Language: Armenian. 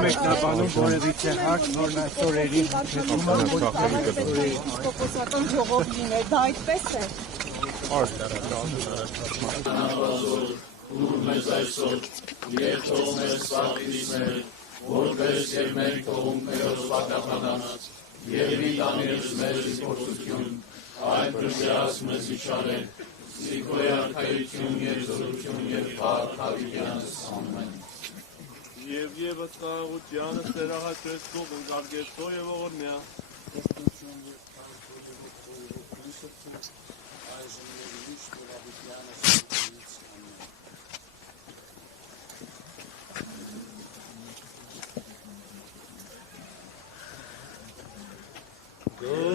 Մեկնաբանում որևիցե հարց, որ այսօրերի Կոկոսական ժողով լիներ, դա այդպես է։ Ուր մեզ այսօր, և թող մեզ սաղիցներ, որպես և մեր թողունքներով պատահանած, և մի տանիրս մեր զիպործություն, այդ բրժյաս մեզ իչարեք, զիքոյ արքայություն և զորություն և պարք հավիդյանս, ամեն։ Եվ ևս խաղաղությանս տերահաճես կող ընկարգեցո և ողորմյա։ Go